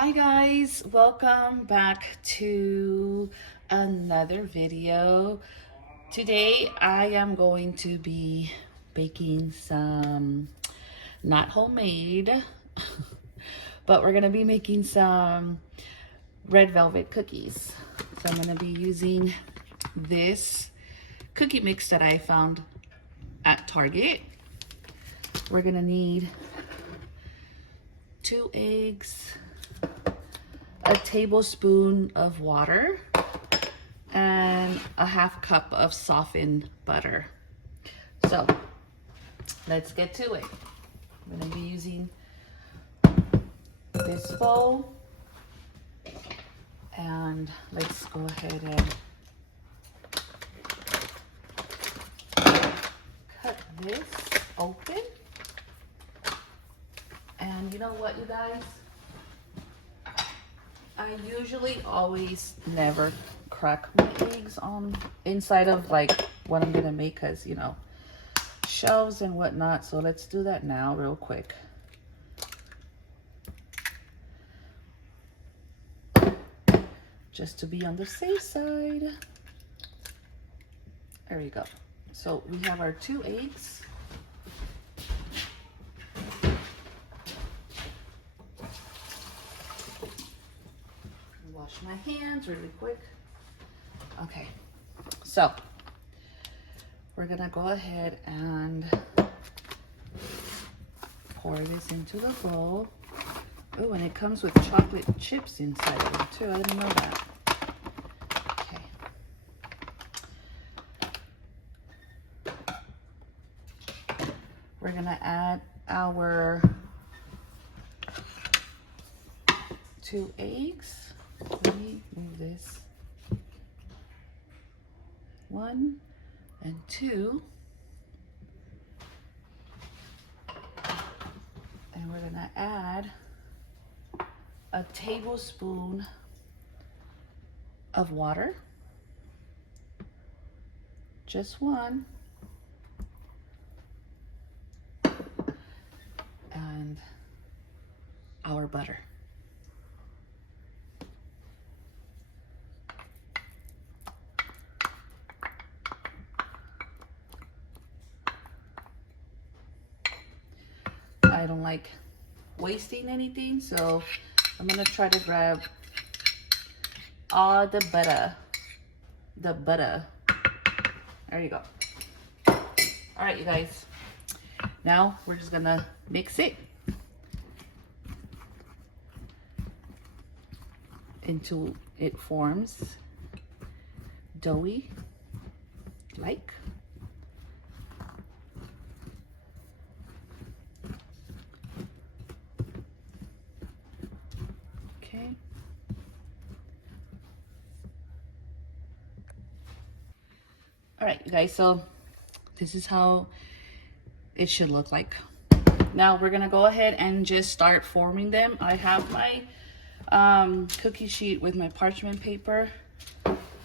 Hi guys, welcome back to another video. Today I am going to be baking some, not homemade, but we're gonna be making some red velvet cookies. So I'm gonna be using this cookie mix that I found at Target. We're gonna need 2 eggs, a tablespoon of water, and a half cup of softened butter. So let's get to it. I'm going to be using this bowl, and let's go ahead and cut this open. And you know what, you guys? I usually always never crack my eggs on inside of like what I'm gonna make, because you know, shells and whatnot. So let's do that now real quick. Just to be on the safe side. There you go. So we have our 2 eggs. Wash my hands really quick. Okay, so we're gonna go ahead and pour this into the bowl. Oh, and it comes with chocolate chips inside of it too. I didn't know that. Okay. We're gonna add our 2 eggs. Let me move this. 1 and 2. And we're gonna add a tablespoon of water. Just 1. And our butter. I don't like wasting anything, so I'm gonna try to grab all the butter. There you go. All right, you guys. Now we're just gonna mix it until it forms doughy like. Okay. All right, you guys, so this is how it should look like. Now we're gonna go ahead and just start forming them. I have my cookie sheet with my parchment paper.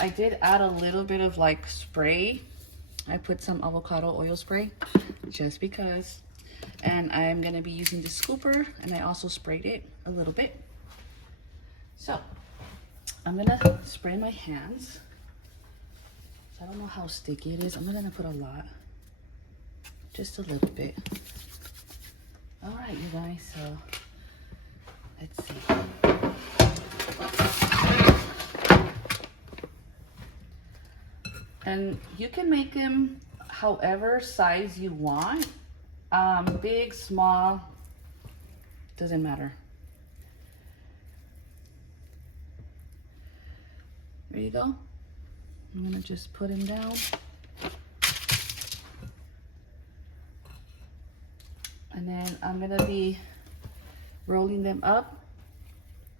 I did add a little bit of like spray. I put some avocado oil spray just because. And I'm gonna be using the scooper, and I also sprayed it a little bit. So I'm gonna spray my hands. So I don't know how sticky it is. I'm gonna put a lot, just a little bit. All right, you guys, so let's see. And you can make them however size you want. Big, small, doesn't matter. There you go. I'm gonna just put them down. And then I'm gonna be rolling them up,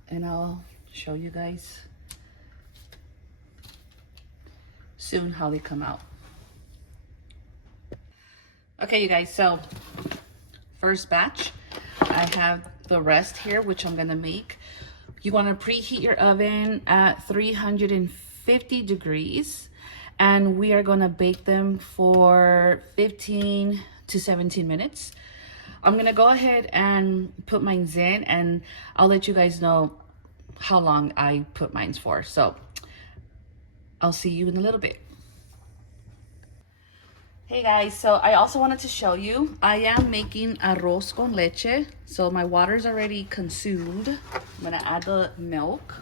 and I'll show you guys soon how they come out. Okay, you guys, so first batch, I have the rest here, which I'm gonna make. You wanna preheat your oven at 350 degrees, and we are gonna bake them for 15 to 17 minutes. I'm gonna go ahead and put mine in, and I'll let you guys know how long I put mine for. So I'll see you in a little bit. Hey guys, so I also wanted to show you, I am making arroz con leche. So my water's already consumed. I'm gonna add the milk.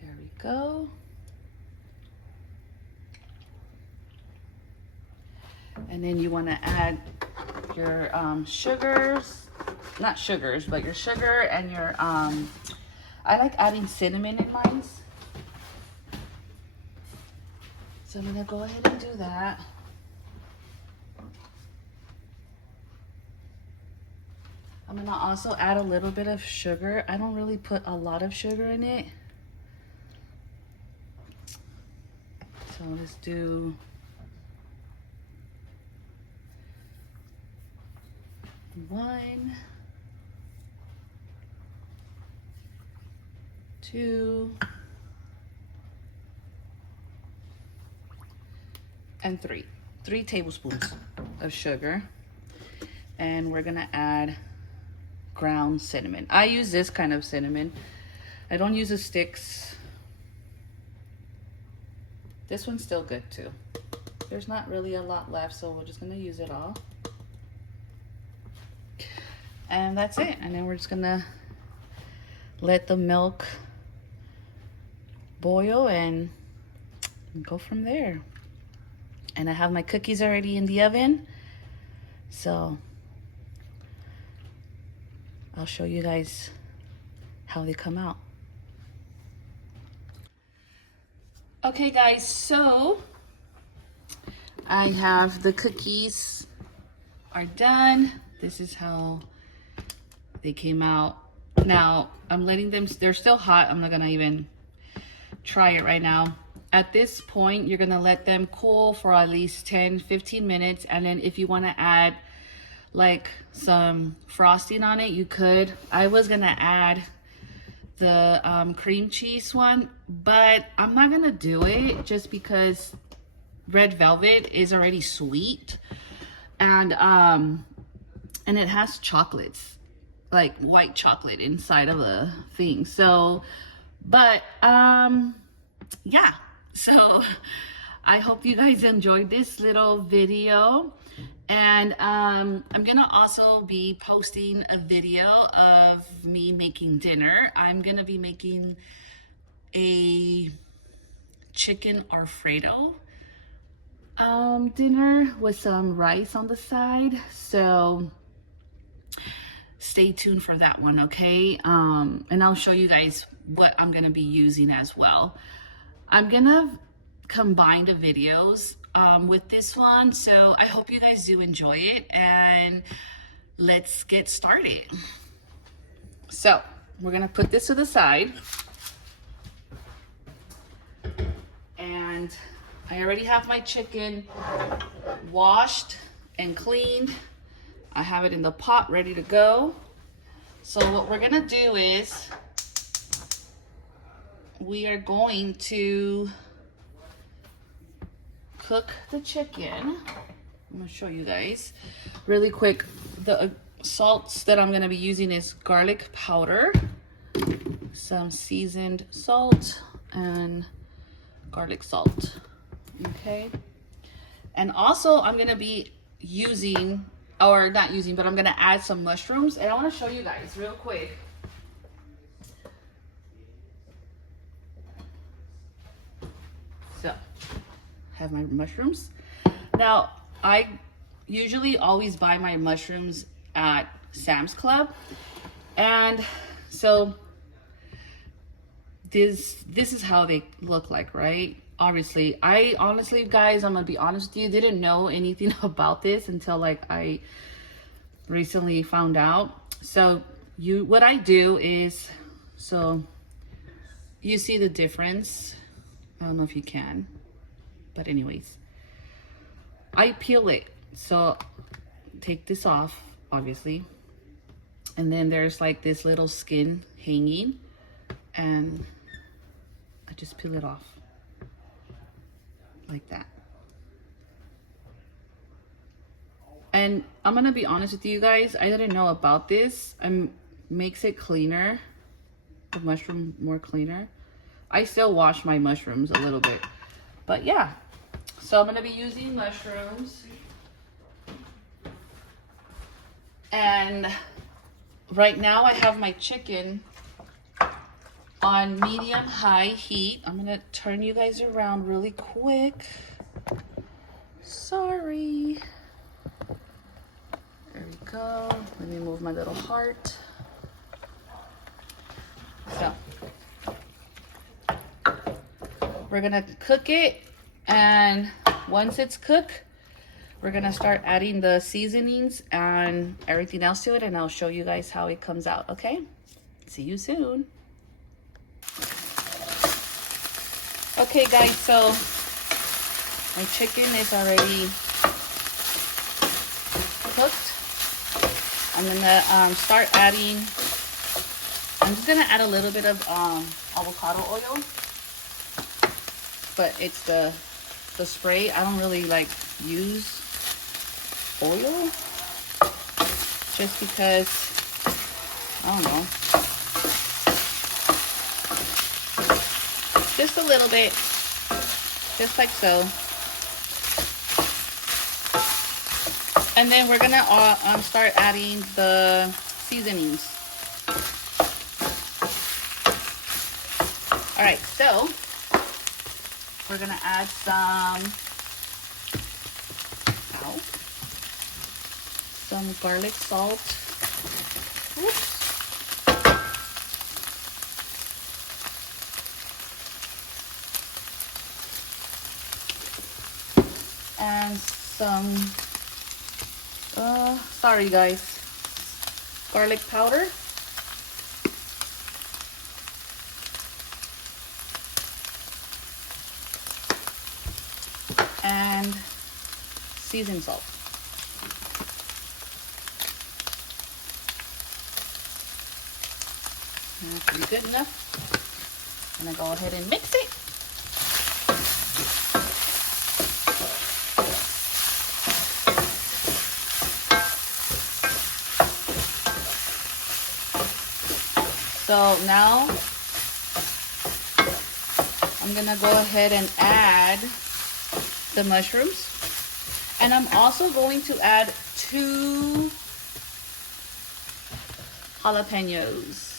There we go. And then you wanna add your sugars, not sugars, but your sugar and your, I like adding cinnamon in mine. So I'm gonna go ahead and do that. I'm gonna also add a little bit of sugar. I don't really put a lot of sugar in it. So let's do 1, 2, and 3. 3 tablespoons of sugar. And we're gonna add ground cinnamon. I use this kind of cinnamon. I don't use the sticks. This one's still good too. There's not really a lot left, so we're just gonna use it all. And that's it. And then we're just gonna let the milk boil and go from there. And I have my cookies already in the oven, so I'll show you guys how they come out. Okay guys, so I have the cookies are done. This is how they came out. Now I'm letting them, they're still hot. I'm not gonna even try it right now. At this point, you're gonna let them cool for at least 10-15 minutes. And then if you wanna add like some frosting on it, you could. I was gonna add the cream cheese one, but I'm not gonna do it just because red velvet is already sweet, and it has chocolates, like white chocolate inside of the thing. So, but yeah, so I hope you guys enjoyed this little video. And I'm gonna also be posting a video of me making dinner. I'm gonna be making a chicken Alfredo dinner with some rice on the side. So stay tuned for that one, okay? And I'll show you guys what I'm gonna be using as well. I'm gonna combine the videos with this one, so I hope you guys do enjoy it, and let's get started. So we're gonna put this to the side, and I already have my chicken washed and cleaned. I have it in the pot ready to go. So what we're gonna do is we are going to cook the chicken. I'm gonna show you guys really quick. The salts that I'm gonna be using is garlic powder, some seasoned salt, and garlic salt. Okay. And also I'm gonna be using, or not using, but I'm gonna add some mushrooms, and I wanna show you guys real quick. So have my mushrooms. Now, I usually always buy my mushrooms at Sam's Club. And so this is how they look like, right? Obviously, I honestly, guys, I'm gonna be honest with you, didn't know anything about this until like I recently found out. So what I do is, so you see the difference. I don't know if you can, but anyways, I peel it. So take this off, obviously, And then there's like this little skin hanging, and I just peel it off like that. And I'm gonna be honest with you guys, I didn't know about this. Makes it cleaner, the mushroom more cleaner. I still wash my mushrooms a little bit, but yeah. So I'm gonna be using mushrooms. And right now I have my chicken on medium-high heat. I'm gonna turn you guys around really quick. Sorry. There we go. Let me move my little heart. So we're gonna cook it, and once it's cooked, we're gonna start adding the seasonings and everything else to it, and I'll show you guys how it comes out, okay? See you soon. Okay guys, so my chicken is already cooked. I'm gonna start adding, I'm just gonna add a little bit of avocado oil, but it's the spray. I don't really like use oil just because, I don't know, just a little bit, just like so. And then we're gonna start adding the seasonings. All right, so we're gonna add some garlic salt. Oops. And some, sorry guys, garlic powder. And seasoned salt. That's pretty good enough. I'm gonna go ahead and mix it. So now I'm gonna go ahead and add the mushrooms, and I'm also going to add 2 jalapenos,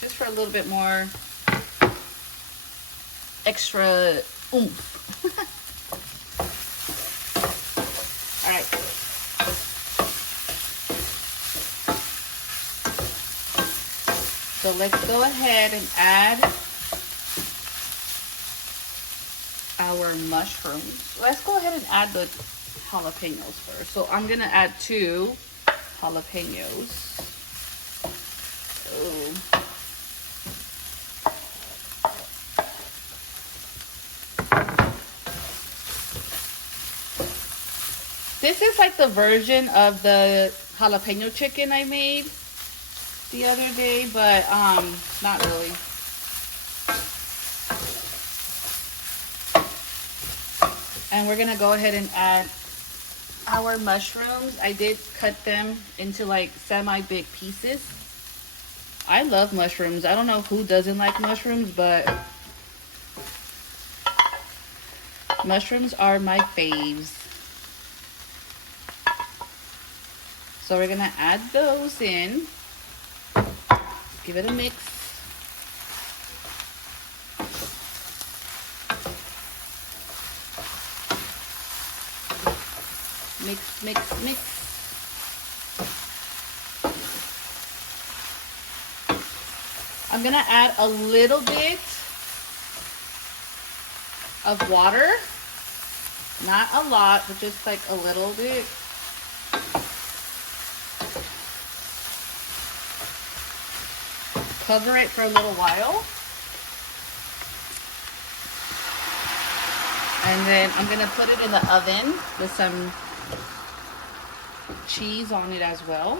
just for a little bit more extra oomph. All right. So let's go ahead and add our mushrooms. Let's go ahead and add the jalapenos first. So I'm gonna add 2 jalapenos. Oh. This is like the version of the jalapeno chicken I made the other day, but not really. And we're gonna go ahead and add our mushrooms. I did cut them into like semi-big pieces. I love mushrooms. I don't know who doesn't like mushrooms, but mushrooms are my faves. So we're gonna add those in. Give it a mix. Mix, mix, mix. I'm gonna add a little bit of water. Not a lot, but just like a little bit. Cover it for a little while. And then I'm gonna put it in the oven with some cheese on it as well.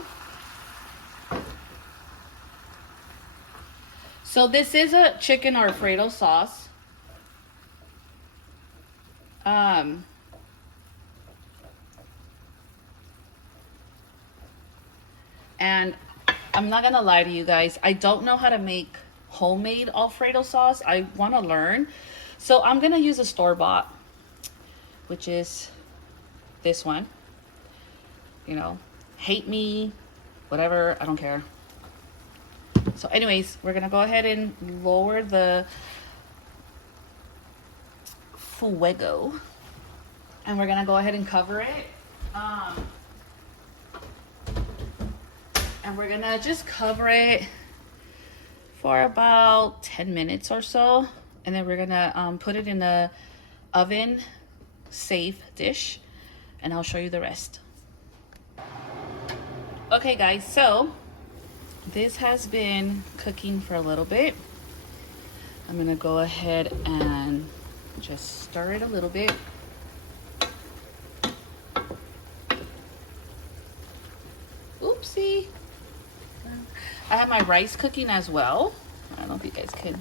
So this is a chicken Alfredo sauce. And I'm not gonna lie to you guys, I don't know how to make homemade Alfredo sauce. I want to learn, so I'm gonna use a store-bought, which is this one. You know, hate me, whatever, I don't care. So anyways, we're gonna go ahead and lower the fuego, and we're gonna go ahead and cover it. And we're gonna just cover it for about 10 minutes or so, and then we're gonna put it in a oven safe dish, and I'll show you the rest. Okay guys, so this has been cooking for a little bit. I'm gonna go ahead and just stir it a little bit. Oopsie. I have my rice cooking as well. I don't know if you guys can.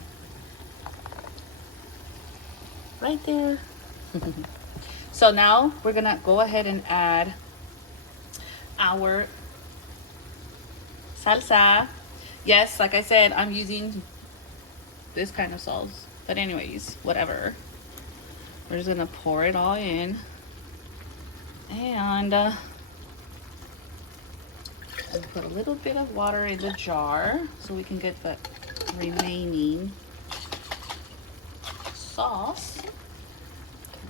Right there. So now we're gonna go ahead and add our salsa. Yes, like I said, I'm using this kind of sauce. But anyways, whatever. We're just gonna pour it all in. And put a little bit of water in the jar so we can get the remaining sauce.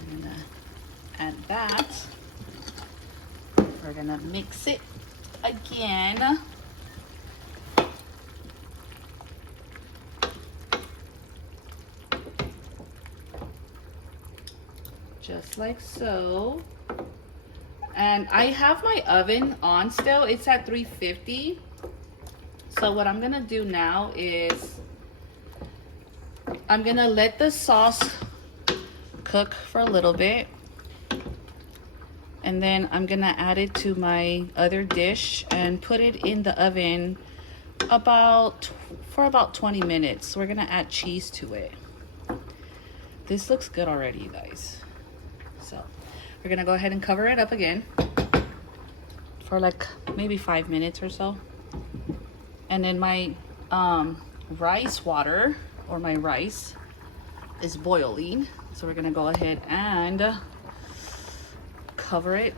I'm gonna add that. We're gonna mix it again. Just like so. And I have my oven on still. It's at 350. So what I'm gonna do now is I'm gonna let the sauce cook for a little bit, and then I'm gonna add it to my other dish and put it in the oven for about 20 minutes. We're gonna add cheese to it. This looks good already, you guys. So we're gonna go ahead and cover it up again for like maybe 5 minutes or so. And then my rice water, or my rice, is boiling. So we're gonna go ahead and cover it.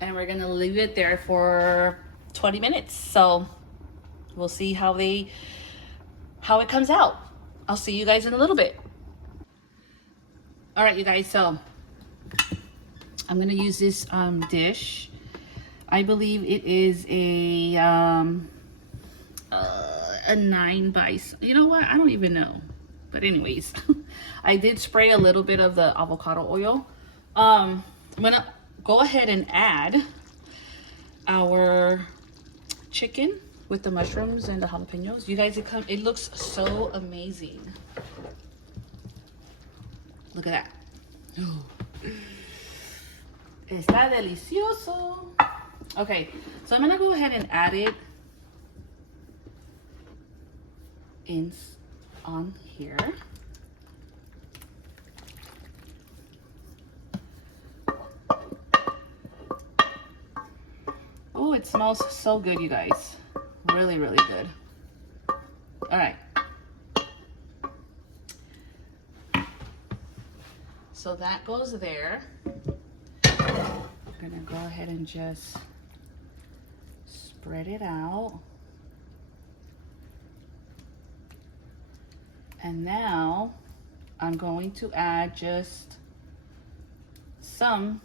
And we're gonna leave it there for 20 minutes. So we'll see how it comes out. I'll see you guys in a little bit. All right, you guys, so I'm gonna use this dish. I believe it is a 9 by, you know what? I don't even know. But anyways, I did spray a little bit of the avocado oil. I'm gonna go ahead and add our chicken with the mushrooms and the jalapenos. You guys, it looks so amazing. Look at that. Oh. Está delicioso. Okay, so I'm gonna go ahead and add it on here. Oh, it smells so good, you guys. Really, really good. All right. So that goes there. I'm gonna go ahead and just spread it out. And now I'm going to add just some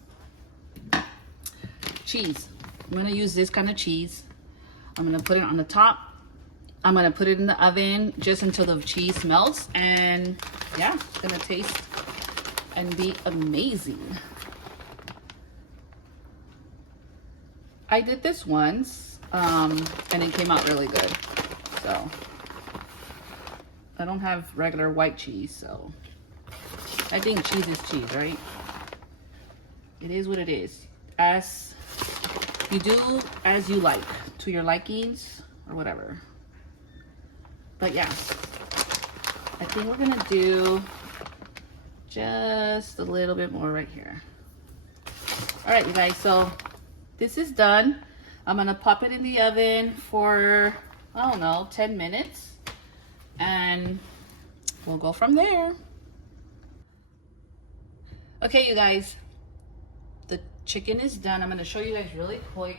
cheese. I'm gonna use this kind of cheese. I'm gonna put it on the top. I'm gonna put it in the oven just until the cheese melts, and yeah, it's gonna taste and be amazing. I did this once, and it came out really good. So I don't have regular white cheese, so I think cheese is cheese, right? It is what it is. As you do as you like to your likings or whatever. But yeah, I think we're gonna do just a little bit more right here. All right, you guys, so this is done. I'm gonna pop it in the oven for, I don't know, 10 minutes, and we'll go from there. Okay, you guys, the chicken is done. I'm gonna show you guys really quick.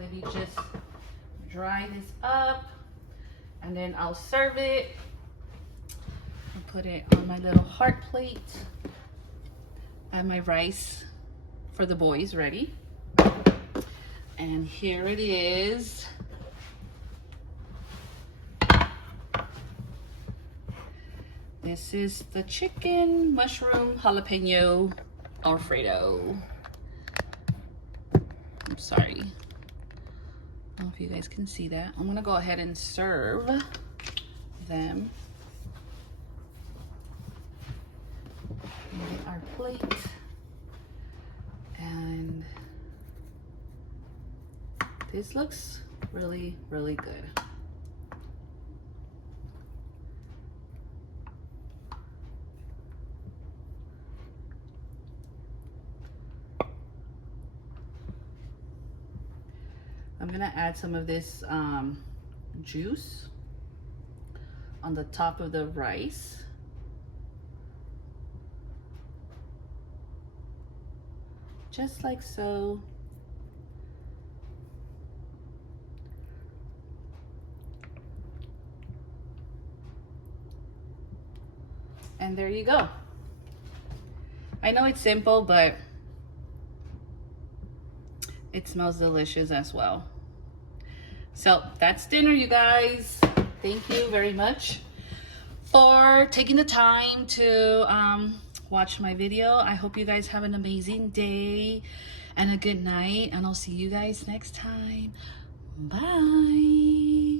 Let me just dry this up, and then I'll serve it. I'll put it on my little heart plate. I have my rice for the boys ready. And here it is. This is the chicken, mushroom, jalapeno, Alfredo. I'm sorry. I don't know if you guys can see that. I'm gonna go ahead and serve them. Get our plate. And this looks really, really good. I'm gonna add some of this juice on the top of the rice. Just like so. And there you go. I know it's simple, but it smells delicious as well. So that's dinner, you guys. Thank you very much for taking the time to watch my video. I hope you guys have an amazing day and a good night, and I'll see you guys next time. Bye.